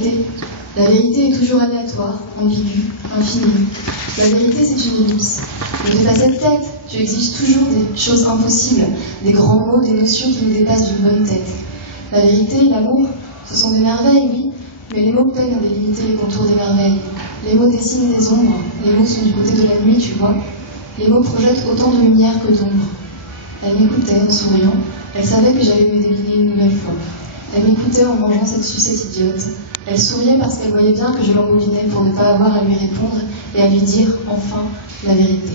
La vérité est toujours aléatoire, ambiguë, infinie. La vérité, c'est une ellipse. Ne fais pas cette tête, tu exiges toujours des choses impossibles, des grands mots, des notions qui nous dépassent d'une bonne tête. La vérité et l'amour, ce sont des merveilles, oui, mais les mots peinent à délimiter les contours des merveilles. Les mots dessinent des ombres, les mots sont du côté de la nuit, tu vois. Les mots projettent autant de lumière que d'ombre. Elle m'écoutait en souriant, elle savait que j'allais me décliner une nouvelle fois. Elle m'écoutait en mangeant cette sucette idiote. Elle souriait parce qu'elle voyait bien que je l'embobinais pour ne pas avoir à lui répondre et à lui dire enfin la vérité.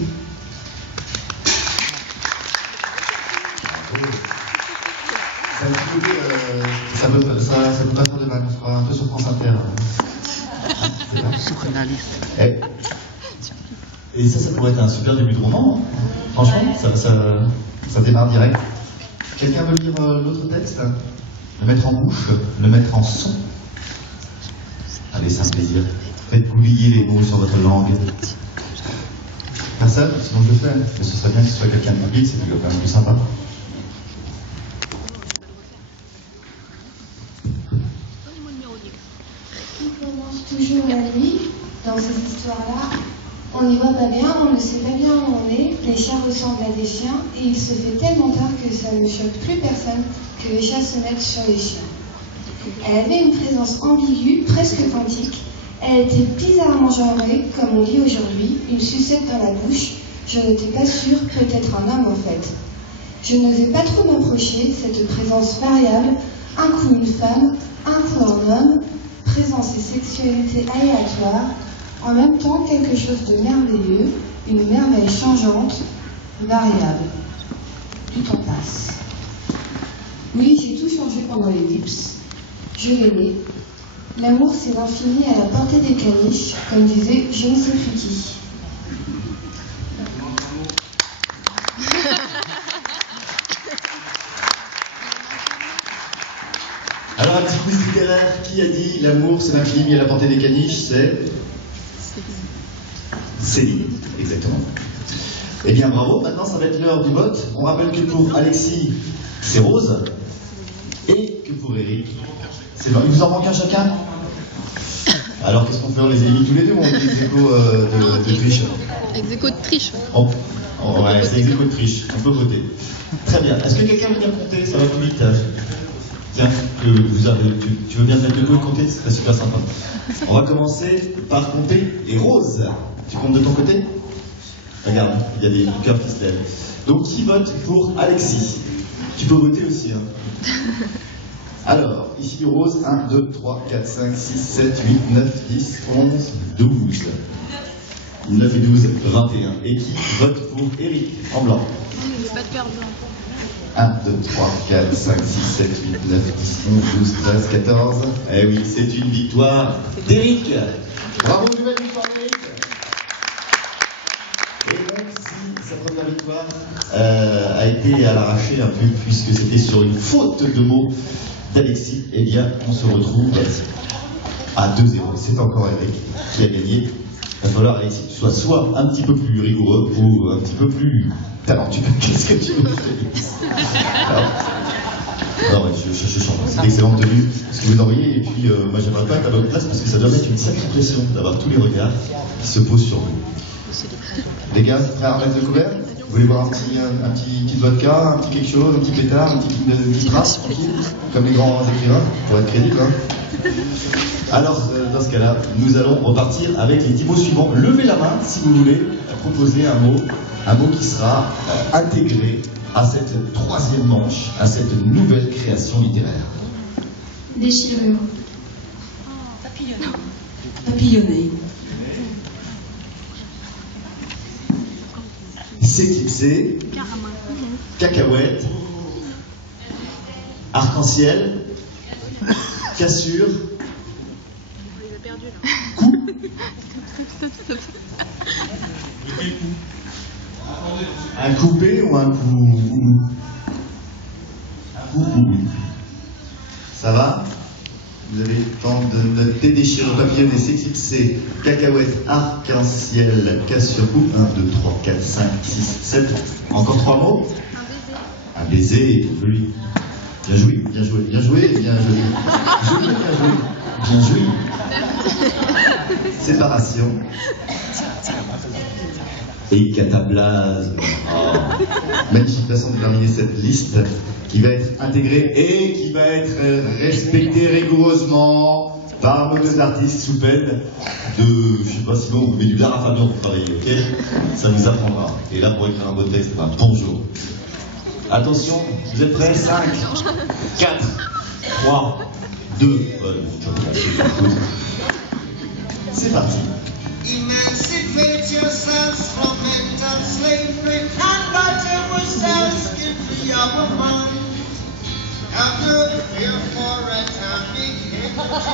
Ça peut pas faire de mal, on sera un peu sur France Inter. Et ça pourrait être un super début de roman, hein. Franchement, ça démarre direct. Quelqu'un veut lire l'autre texte? Le mettre en bouche, le mettre en son. Allez, c'est un plaisir. Faites oublier les mots sur votre langue. Personne? Sinon je le fais. Mais ce serait bien que ce soit quelqu'un de public, c'est quand même plus sympa. Tout commence toujours la nuit, dans cette histoire-là. On n'y voit pas bien, on ne sait pas bien où on est, les chats ressemblent à des chiens, et il se fait tellement tard que ça ne choque plus personne que les chats se mettent sur les chiens. Elle avait une présence ambiguë, presque quantique. Elle était bizarrement genrée, comme on dit aujourd'hui, une sucette dans la bouche. Je n'étais pas sûre, peut-être un homme en fait. Je n'osais pas trop m'approcher, cette présence variable, un coup une femme, un coup un homme, présence et sexualité aléatoires, en même temps quelque chose de merveilleux, une merveille changeante, variable. Tout en passe. Oui, j'ai tout changé pendant l'ellipse. Je l'aimais. L'amour, c'est l'infini à la portée des caniches, comme disait je ne sais plus qui. Alors, un petit quiz littéraire. Qui a dit l'amour, c'est l'infini à la portée des caniches? C'est Céline, exactement. Eh bien, bravo. Maintenant, ça va être l'heure du vote. On rappelle que pour Alexis, c'est Rose. Et que pour Eric, c'est bon. Il vous en manque un chacun? Alors, qu'est-ce qu'on fait? On les élimine tous les deux ou on fait ex-aequo de triche? Ex-aequo de triche. Ouais, c'est ex-aequo de triche. On peut voter. Très bien. Est-ce que quelqu'un veut bien compter? Ça va plus vite. Tiens, tu veux bien te mettre le dos et compter? Ce serait super sympa. On va commencer par compter. Et Rose, tu comptes de ton côté? Regarde, il y a des cœurs qui se lèvent. Donc, qui vote pour Alexis? Tu peux voter aussi, hein. Alors, ici Rose, 1, 2, 3, 4, 5, 6, 7, 8, 9, 10, 11, 12. 9 et 12, 21. Et qui vote pour Eric, en blanc? J'ai pas de cœur blanc. 1, 2, 3, 4, 5, 6, 7, 8, 9, 10, 11, 12, 13, 14. Eh oui, c'est une victoire d'Eric. Bravo, nouvelle victoire d'Eric. Et même si sa première victoire a été à l'arraché un peu, puisque c'était sur une faute de mots d'Alexis, eh bien, on se retrouve à 2-0. C'est encore Eric qui a gagné. Il va falloir, Alexis, que tu sois soit un petit peu plus rigoureux ou un petit peu plus talentueux. Qu'est-ce que tu veux? Non, ouais, je chante. C'est d'excellente tenue, ce que vous envoyez. Et puis, moi, j'aimerais pas être à votre place parce que ça doit mettre une sacrée pression d'avoir tous les regards qui se posent sur vous. Les gars, prêts à remettre le couvert? Vous voulez boire un petit vodka, un petit quelque chose, un petit pétard, un petit trace, comme les grands écrivains, pour être crédible, hein. Alors, dans ce cas-là, nous allons repartir avec les 10 mots suivants. Levez la main si vous voulez proposer un mot qui sera intégré à cette troisième manche, à cette nouvelle création littéraire. Déchirure. Papillonner. Papillonner. S'éclipser, cacahuète, arc-en-ciel, cassure, coup. Un coupé ou un coup? Un coup. Ça va? Vous avez le temps de noter, déchirer, papillonner, s'éclipser, cacahuète, arc-en-ciel, cassure, coup. 1, 2, 3, 4, 5, 6, 7. Encore 3 mots? Un baiser, joli. Bien joué, bien joué, bien joué, bien joué. Joli, bien joué. Bien joué. Séparation. Et catablase. Oh. Magnifique façon de terminer cette liste qui va être intégrée et qui va être respectée rigoureusement par nos deux artistes sous peine de, je sais pas, sinon vous mettez du lard à Fabien pour travailler, ok? Ça nous apprendra. Et là, pour écrire un beau texte, ben, bonjour. Attention, vous êtes prêts? 5, 4, 3, 2, c'est parti. Emancipate yourselves from mental slavery, and whatever else can be our mind. Have no fear for atomic energy.